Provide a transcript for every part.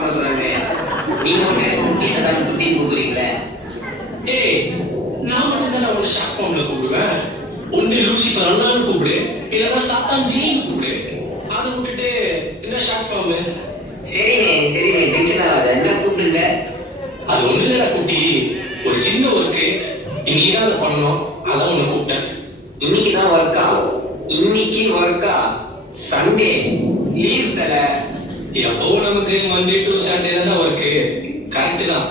Form சொன்னாங்க. நீங்க மட்டும் குட்டி சதான குட்டின்னு கூப்பிடுறீங்களே. ஏய், நான் மட்டும் தான் உன்னை ஷார்ட் ஃபார்ம்ல கூப்பிடுவேன். ஒன்னு லூசிஃபர் அண்ணான்னு கூப்பிடு, இல்லைன்னா சாத்தான் ஜின்னு கூப்பிடு. அதை விட்டுட்டு என்ன ஷார்ட் ஃபார்ம்? சரிண்ணே சரிண்ணே, டென்ஷன் ஆகாத. என்ன கூப்பிடுங்க? அது ஒண்ணு இல்லடா குட்டி, ஒரு சின்ன ஒர்க்கு இன்னைக்கு தான் அதை பண்ணணும், அதான் உன்னை கூப்பிட்டேன். இன்னைக்கு தான் ஒர்க்கா? இன்னைக்கு ஒர்க்கா? சண்டே லீவ் தர. எப்பவும் நமக்கு மண்டே டு சண்டே தான் ஒர்க்கு. கரெக்ட் தான்.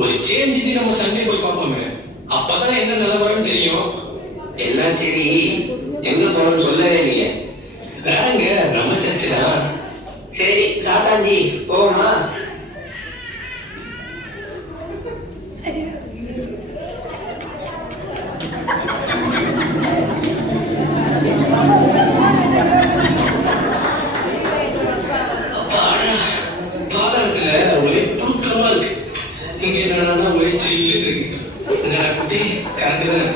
ஒரு சேஞ்சுக்கு நம்ம சண்டே போய் பார்ப்போமே, அப்பதான் என்ன நிலவரம்னு தெரியும். எல்லாம் சரி, எங்க போறோம்னு சொல்லவே இல்லையே. வேறங்க, நம்ம சர்ச்சு தான். சரி சாத்தாஞ்சி போவோமா? பாதாளத்துல ஒரே புழுக்கமா இருக்கு. இங்க என்னன்னா ஒரே சில்லு இருக்கு. குட்டி கரெக்ட் தானே?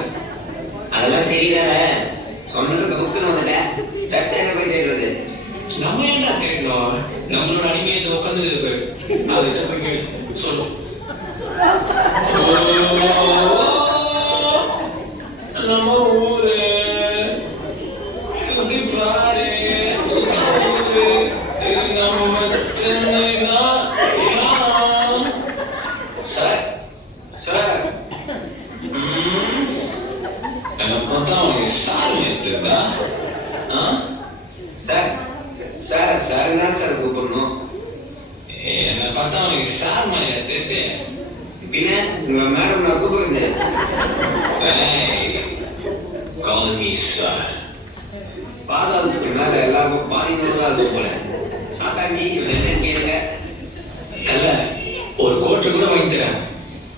அதெல்லாம் சரிதானே. சொன்னதுக்கு புக்குன்னு வந்துட்டேன். சர்ச்சை எங்க போய் தேடுறது? நம்ம ஏன்டா தேடணும்? நம்மளோட அடிமையத்தை உட்காந்து இருக்கு, அதுகிட்ட போய் கேளு, சொல்லும். நம்ம ஊரு இது பாரு, ஊரு இது நம்ம சென்னை தான். சார் சார், என்னை பார்த்தா அவனுக்கு சார் ஏத்துதா? சார் சார் சார் தான் சார் கூப்பிடணும். என்னை பார்த்தா அவனுக்கு சார் மாதிரி ஏத்து. பின்ன உங்க மேடம் நான் கூப்பிடுறது. Call me sir. பாதாளத்துக்கு மேல எல்லாருக்கும் பாதி தான் இருக்கும் போல. சாத்தாஞ்சி என்னன்னு கேளுங்க. அல்ல, ஒரு கோட்டை கூட வாங்கி தரேன்.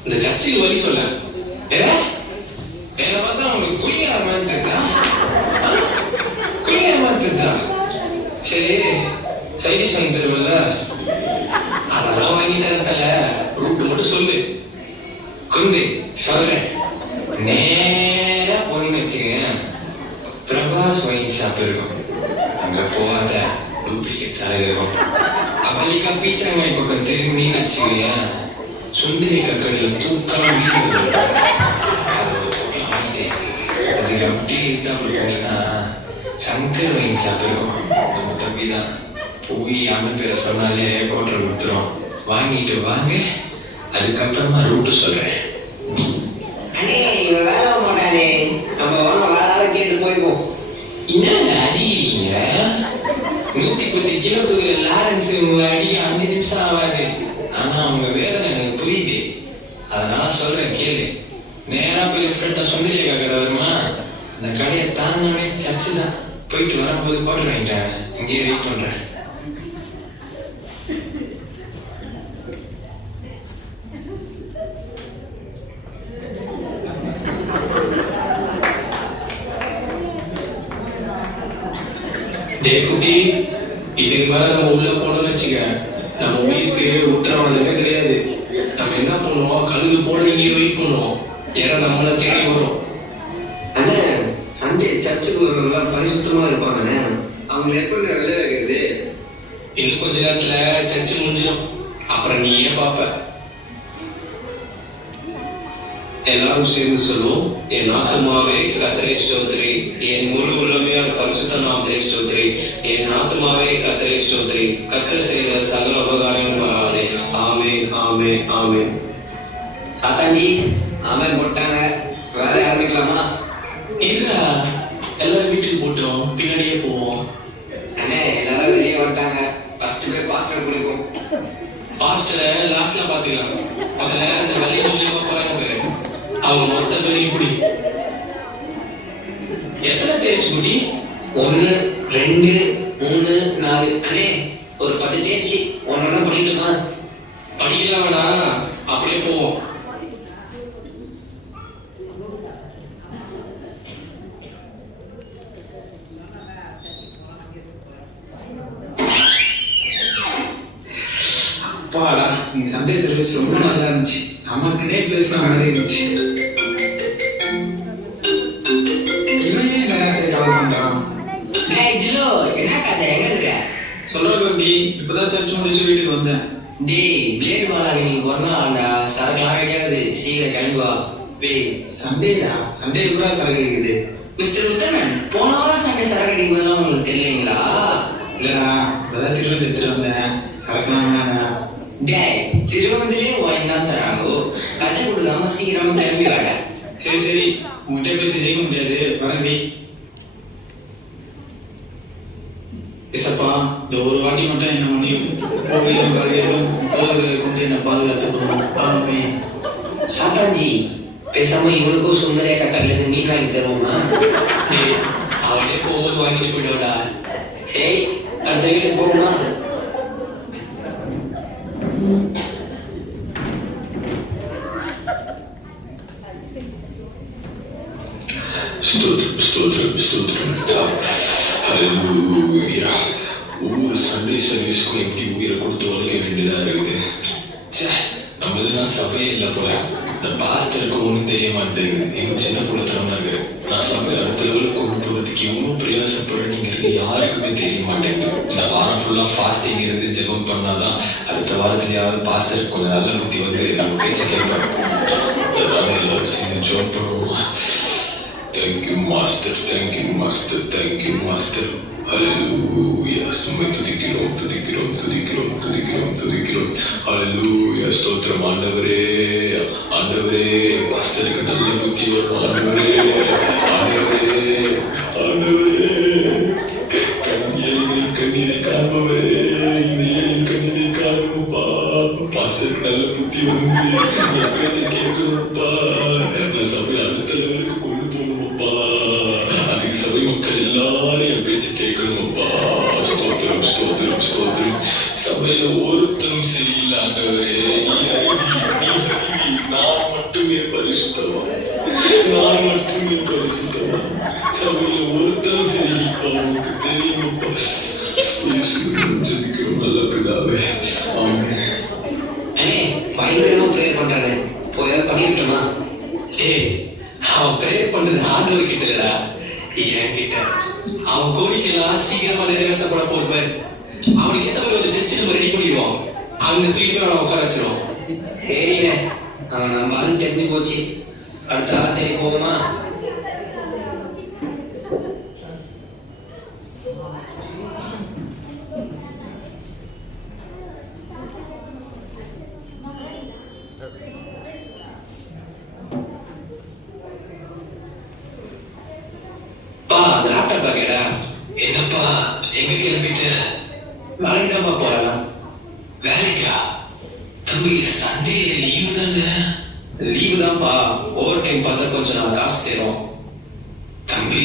இந்த சர்ச்சுக்கு வழி சொல்ல. என்னை பார்த்தா அவனுக்கு குளியா மாத்துதா? குளியா மாத்துதா? சரி, சைடிஸ் வாங்கி தருவல்ல, அதெல்லாம் வாங்கி தரத்தல. ரூட் மட்டும் சொல்லு. குந்தி சொல்றேன். நேரா போனீங்கன்னு வச்சுக்க, பிரபாஸ் வாங்கி சாப்பிடும். அங்க போகாத, டூப்ளிகேட் சாலை இருக்கும். அவளிக்கா பீச்சரங்காய் பக்கம் திரும்பின்னு வச்சுக்க, சுந்தரி கக்கடியில் தூக்கலாம் வீடு. அது ஒரு பொருள் வாங்கிட்டேன். அதுக்கு அப்படியே இருந்தா போனீங்கன்னா சங்கர் வாங்கி சாப்பிடும். நம்ம தம்பி தான். போய் அம்மன் பேரை சொன்னாலே கோட்டரை கொடுத்துரும். வாங்கிட்டு வாங்க, அதுக்கப்புறமா ரூட்டு சொல்றேன். அண்ணே இவன் வேலை மாட்டானே, நம்ம வாங்க வேற கேட்டு போய்ப்போம். என்னங்க அடிக்கிறீங்க? 110 கிலோ தூக்குற லாரன்ஸ் உங்களை அடிக்க 5 நிமிஷம் ஆகாது. ஆனா அவங்க வேதனை எனக்கு புரியுது, அதனால சொல்றேன் கேளு. நேரா போய் லெஃப்ட் எடுத்தா சுந்தரியா கடை வருமா? அந்த கடையை தாண்டனே சர்ச்சு தான். போயிட்டு வரும்போது கோட்டர் வாங்கிட்டேன். இங்கேயே வெயிட் பண்றேன். டே குட்டி, இதுக்கு மேல நம்ம உள்ள போனோம்னு வச்சுக்க, நம்ம உயிருக்கு உத்தரவாதமே கிடையாது. நம்ம என்ன பண்ணுவோம், கழுகு போல இங்கே வெயிட் பண்ணுவோம். ஏன்னா நம்மளை தேடி வரும். அண்ணே சண்டே சர்ச்சுக்கு ஒரு பரிசுத்தமா இருப்பாங்கண்ணே, அவங்களை எப்படி விலை வைக்கிறது? இன்னும் கொஞ்ச நேரத்துல சர்ச்சு முடிஞ்சிடும், அப்புறம் நீயே பார்ப்ப. எல்லாரும் சேர்ந்து சொல்லுவோம். என் ஆத்துமாவே கர்த்தரை ஸ்தோத்திரி, என் முழு உள்ளமே பரிசுத்த நாமத்தை ஸ்தோத்திரி. என் ஆத்துமாவே கர்த்தரை ஸ்தோத்திரி, கர்த்தர் செய்த சகல உபகாரங்களும் வராதே. ஆமென் ஆமென் ஆமென். சாத்தாஞ்சி ஆமென் போட்டாங்க. வேற ஆரம்பிக்கலாமா? இல்லடா, எல்லாரும் வீட்டுக்கு போட்டோம், பின்னாடியே போவோம். அண்ணே எல்லாரும் வெளியே வந்துட்டாங்க. ஃபர்ஸ்ட் போய் பாஸ்டர் பிடிக்கும். பாஸ்டரை லாஸ்ட்ல பாத்துக்கலாம். முதல்ல அந்த வேலையை சொல்லி போறாங்க பேரு, அவங்க மொத்த பேர் இப்படி. எத்தனை தேய்ச்சி குட்டி? 1 2 3 4. அண்ணே ஒரு 10 தேய்ச்சி ஒன்னொன்னா பண்ணிட்டுமா? படிக்கலாம் வேணா, அப்படியே போவோம். அப்பாடா, நீ சண்டே சர்வீஸ் ரொம்ப நல்லா இருந்துச்சு. நமக்குனே பேசின மாதிரி இருந்துச்சு. இவன் ஏன் இந்த நேரத்துக்கு கால் பண்றான்? ஜிலோ என்ன கதை, எங்க இருக்க? சொல்ற கோபி, இப்பதான் சர்ச் முடிச்சு வீட்டுக்கு வந்தேன். டேய் பிளேடு வாங்க நீங்க கொண்டாடா சரக்குலாம் ரெடியாகுது சீக்கிரம் கிளம்பி வா. டேய் சண்டேடா, சண்டே கூட சரக்கு அடிக்குது. மிஸ்டர் உத்தமன் போன வாரம் சண்டே சரக்கு அடிக்கும்போதெல்லாம் உங்களுக்கு தெரியலைங்களா? இல்லடா இப்பதான் திருவிழா எடுத்துட்டு வந்தேன், சரக்குலாம் வேணாடா. டேய் திருவனந்தலையும் வாங்கி தான் தராங்கோ, கதை கொடுக்காம சீக்கிரமா கிளம்பி வாடா. சரி சரி, உங்ககிட்ட பேசி ஜெயிக்க முடியாது, வரண்டி. ஏசப்பா இந்த ஒரு வாட்டி மட்டும் என்ன முடியும் போகையிலும் வருகையிலும் தோதர்களை கொண்டு என்னை பாதுகாத்துக்கணும். பாவமே. சாத்தாஞ்சி பேசாம இவனுக்கும் சுந்தரேக்கா கடையில இருந்து மீன் வாங்கி தருவோமா? டேய் அவனே போகும்போது வாங்கிட்டு போயிடுவாடா. சரி அடுத்த வீட்டுக்கு போவோமா? ஸ்தோத்திரம் ஸ்தோத்திரம் ஸ்தோத்திரம். ஹல்லேலூயா. ஒவ்வொரு சண்டே சர்வீஸ்க்கும் எப்படி உயிரை கொடுத்து உழைக்க வேண்டியதா இருக்குது. நம்ம இதெல்லாம் சபையே இல்லை போல. இந்த பாஸ்டருக்கு ஒன்றும் தெரிய மாட்டேங்குது. எங்க சின்ன புள்ளத்தனமா இருக்கு. நான் சபை அடுத்த லெவலுக்கு கொண்டு போகிறதுக்கு எவ்வளோ பிரயாசப்படுறீங்கிறது யாருக்குமே தெரிய மாட்டேங்குது. இந்த வாரம் ஃபுல்லாக ஃபாஸ்டிங் இருந்து ஜெபம் பண்ணாதான் அடுத்த வாரத்துலயாவது பாஸ்டருக்கு கொஞ்சம் நல்ல புத்தி வந்து நம்ம பேச்ச கேட்பாங்க. அதனால எல்லாரும் சேர்ந்து ஜெபம் பண்ணுவோம். Thank you master, thank you master, thank you master. Hallelujah. உம்மை துதிக்கிறோம் துதிக்கிறோம் துதிக்கிறோம் துதிக்கிறோம் துதிக்கிறோம். ஹல்லேலூயா. ஸ்தோத்திரம் ஆண்டவரே. ஆண்டவரே பாஸ்டருக்கு நல்ல புத்தி வரும். ஆண்டவரே ஆண்டவரே ஆண்டவரே. கண்ணீரை கண்ணீரை காண்பவரே, இந்த ஏழையின் கண்ணீரை காணும்பா. பாஸ்டருக்கு நல்ல புத்தி வந்து என் பேச்சை கேட்கணும்ப்பா. நான் சபை அடுத்த லெவலுக்கு கொண்டு போகணும்ப்பா. அதுக்கு சபை மக்கள் எல்லாரும் என் பேச்சு கேட்கணும்ப்பா. ஸ்தோத்திரம் ஸ்தோத்திரம் ஸ்தோத்திரம். சபையில ஒருத்தரும் சரியில்லை ஆண்டவரே. நீ அறிவி நான் மட்டுமே பரிசுத்தவான், நான் மட்டுமே பரிசுத்தவான். சபையில ஒருத்தரும் சரியில்லைப்பா, உனக்கு தெரியுமாப்பா. ஜெபிக்கிறோம் நல்ல பிதாவே. ஆமென். அண்ணே பயங்கரமா ப்ரேயர் பண்றானே, போய் ஏதாவது பண்ணி விட்டோமா? டேய் அவன் ப்ரேயர் பண்றது ஆண்டவர் கிட்ட இல்லடா, என் கிட்ட. அவன் கோரிக்கைலாம் சீக்கிரமா நிறைவேற்றப்பட போறாரு. அவனுக்கு ஏற்ற ஒரு ஜட்ஜி நம்ம ரெடி பண்ணிடுவோம். அங்க தூக்கி அவனை உட்கார வச்சிருவோம். சரிண்ணே, அவன் நம்ம ஆள் தெரிஞ்சு போச்சு. அடுத்த ஆளை தேடி போவோமா? பா அந்த லேப்டாப் பாக்கேடா. என்னப்பா எங்க கிளம்பிட்ட? வேலைக்கு தான்ப்பா போறேன். வேலைக்கா? தம்பி சண்டே லீவு தானே? லீவு தான்ப்பா, ஓவர் டைம் பார்த்தா கொஞ்சம் நான் காசு தேரும். தம்பி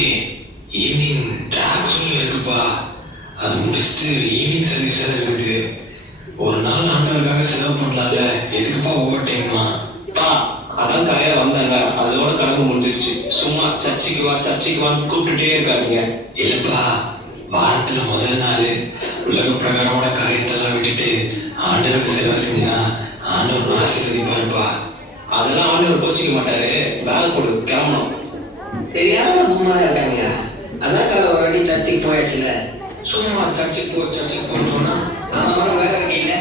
ஈவினிங் ட்ராக் சொல்லி இருக்குப்பா, அது முடிச்சுட்டு ஈவினிங் சர்வீஸ் இருக்குது. ஒரு நாள் ஆண்டவருக்காக செலவு பண்ணலாம்ல, எதுக்குப்பா ஓவர் டைம்மா? பா அதான் காலையில வந்தாங்க, அதோட கணக்கு முடிஞ்சிருச்சு. சும்மா சர்ச்சுக்கு வா சர்ச்சுக்கு வான்னு கூப்பிட்டுட்டே இருக்காதீங்க. இல்லப்பா, வாரத்துல முதல் நாள் உலக பிரகாரமான காரியத்தெல்லாம் விட்டுட்டு ஆண்டவருக்கு சேவை செஞ்சா ஆண்டவர் ஆசீர்வதிப்பாருப்பா. அதெல்லாம் ஆண்டவர் கோச்சிக்க மாட்டாரு. வேலை கொடு, கிளம்பணும். சரியான பூமா இருக்காங்க. அதான் காலை ஒரு வாட்டி சர்ச்சுக்கு போயாச்சுல, சும்மா சர்ச்சுக்கு போன்னு சொன்னா அவன் வேலை இருக்கையில.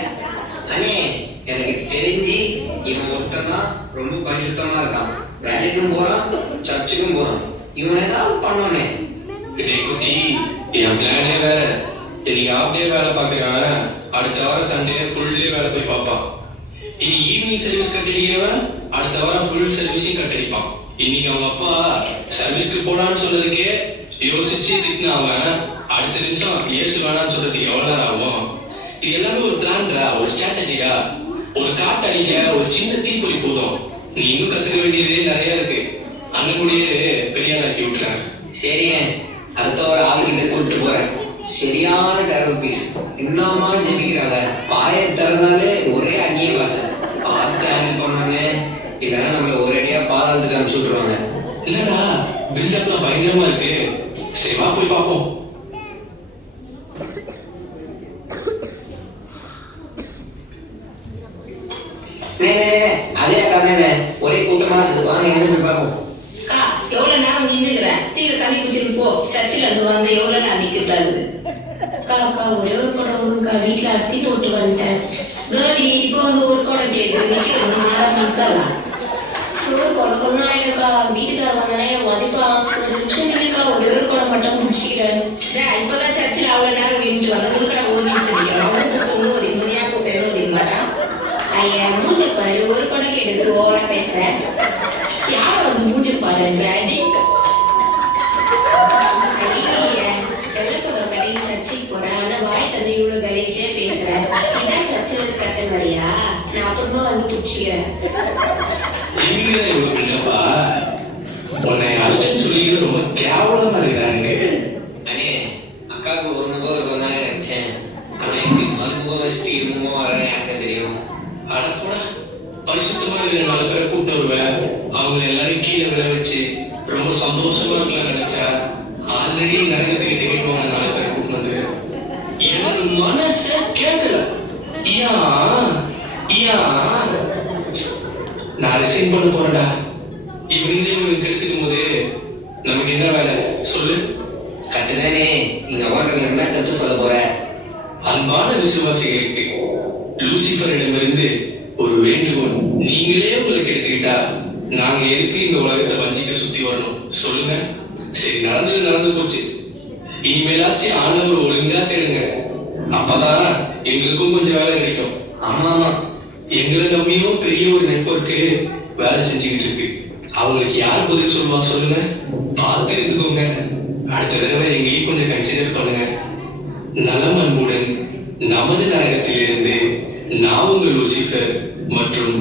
அண்ணே எனக்கு தெரிஞ்சு இவன் ஒருத்தன் தான் ரொம்ப பரிசுத்தமா இருக்கான். வேலைக்கும் போறான், சர்ச்சுக்கும் போறான். இவன் ஏதாவது பண்ணோன்னே. டேய் குட்டி, என் பிளானே வேற. இன்னைக்கு ஹாஃப் டே வேலை பார்க்குறவன் அடுத்த வாரம் சண்டே ஃபுல் டே வேலை போய் பார்ப்பான். இனி ஈவினிங் சர்வீஸ் கட்டடிக்கிறவன் அடுத்த வாரம் ஃபுல் சர்வீஸையும் கட்டடிப்பான். இன்னைக்கு அவங்க அப்பா சர்வீஸ்க்கு போனான்னு சொன்னதுக்கே யோசிச்சு திட்டின அவன் அடுத்த நிமிஷம் இயேசு வேணான்னு சொல்றதுக்கு எவ்வளவு நேரம் ஆகும்? இது எல்லாமே ஒரு பிளான்டா, ஒரு ஸ்ட்ராட்டஜியா. ஒரு காட்டு அடிக்க ஒரு சின்ன தீப்பொறி போதும். நீ இன்னும் கத்துக்க வேண்டியது நிறைய இருக்கு. அண்ணன் கூடயே பெரிய ஆக்கி விட்டுறேன். சரிண்ணே, அடுத்த ஒரு ஆளுகிட்ட கூப்பிட்டு போறேன். சரியான டெரர் பீஸ். இன்னமா ஜெபிக்கிறாங்க. பாயை திறந்தாலே ஒரே அந்நிய பாஷை. பார்த்து ஹேண்டில் பண்ணோன்னே, இல்லைன்னா நம்மள ஒரேடியா பாதாளத்துக்கு அனுப்பிச்சு விட்டுருவாங்க. இல்லடா, பில்டப்லாம் பயங்கரமா இருக்கு. சரி வா போய் பார்ப்போம். அதே கதை ஒரே கூட்டமா இருக்கு. வாங்க எந்திரிச்சு பார்ப்போம். அக்கா எவ்வளவு நேரம் நின்னுக்கிற? சீக்கிரம் தண்ணி குடிச்சிட்டு போ. சர்ச்சில் இருந்து வந்து எவ்வளவு நேரம் நிக்கிறாரு? அக்கா ஒரே ஒரு படம் விடுங்கக்கா, வீட்டுல அரிசி போட்டு வந்துட்டேன். கேர்டி கேட்டு நிற்கிறோம் நாடா மனசாலா சோறு கொடுக்கணும்னா எனக்கா வீட்டுக்கார வந்தானே உதைப்பான். கொஞ்சம் நிமிஷம் இல்லைக்கா, ஒரே ஒரு குடம் மட்டும் முடிச்சுக்கிறேன். இப்பதான் சர்ச்சில் அவ்வளவு நேரம் நின்று வந்த உனக்காக ஒரு நிமிஷம் நிற்கிறோம் அவனுக்கு சொல்லு ஒதுக்கும் போது ஏன் பூசை ஒதுக்க மாட்டான் ஐயா மூஞ்ச பாரு, ஒரு குடம் கேட்டதுக்கு ஓவரா பேசுறேன். யார வந்து மூஞ்ச பாருன்ற அடி வெள்ளப்படம் கட்டி சர்ச்சைக்கு போறேன். ஆனா வாய் தந்து இவ்வளவு கழிச்சே பேசுறேன். இதான் சர்ச்சில் இருந்து கத்த மாதிரியா? நான் அப்புறமா வந்து பிடிச்சிக்கிறேன். நீங்கதான் இவ்வளவு பின்னப்பா உன்னை அஷ்டம் சொல்லிக்கிறது ரொம்ப கேவலமா இருக்குடா எனக்கு. அண்ணே அக்காவுக்கு ஒரு முகம் இருக்கும் தானே நினைச்சேன். ஆனா இப்படி மறுமுகம் வச்சுட்டு இருமுகம் வர எனக்கு தெரியும். அடப்போடா, பரிசுத்தமா இருக்கிற 4 பேரை கூப்பிட்டு வருவேன். அவங்க எல்லாரும் கீழே விழ வச்சு ரொம்ப சந்தோஷமா இருக்கலாம் நினைச்சா ஆல்ரெடி நரகத்துக்கு டிக்கெட் போன 4 பேரை கூப்பிட்டு வந்து எனக்கு மனச கேட்கல. நான் ரிசைன் பண்ண போறேன்டா. இவங்க இவங்களுக்கு எடுத்துக்கும் போது நமக்கு என்ன வேலை சொல்லு? கட்டுதானே நீங்க ஓடுறது என்ன கருத்து சொல்ல போற? அன்பான விசுவாசிகளுக்கு லூசிபரிடமிருந்து ஒரு வேண்டுகோள். நீங்களே உங்களுக்கு எடுத்துக்கிட்டா நாங்க எதுக்கு இந்த உலகத்தை வஞ்சிக்க சுத்தி வரணும் சொல்லுங்க? சரி, நடந்தது நடந்து போச்சு. இனிமேலாச்சும் ஆண்டவர் ஒழுங்கா தேடுங்க. அப்பதான் எங்களுக்கும் கொஞ்சம் வேலை கிடைக்கும். ஆமா ஆமா, எங்களை நம்பியும் பெரிய ஒரு நெட்வொர்க்கு வேலை செஞ்சுக்கிட்டு இருக்கு. அவங்களுக்கு யார் பதில் சொல்லுவா சொல்லுங்க? பார்த்து இருந்துக்கோங்க. அடுத்த தடவை எங்களையும் கொஞ்சம் கன்சிடர் பண்ணுங்க. நலம் அன்புடன் நமது நரகத்திலிருந்து நான் உங்கள் லூசிஃபர் மற்றும்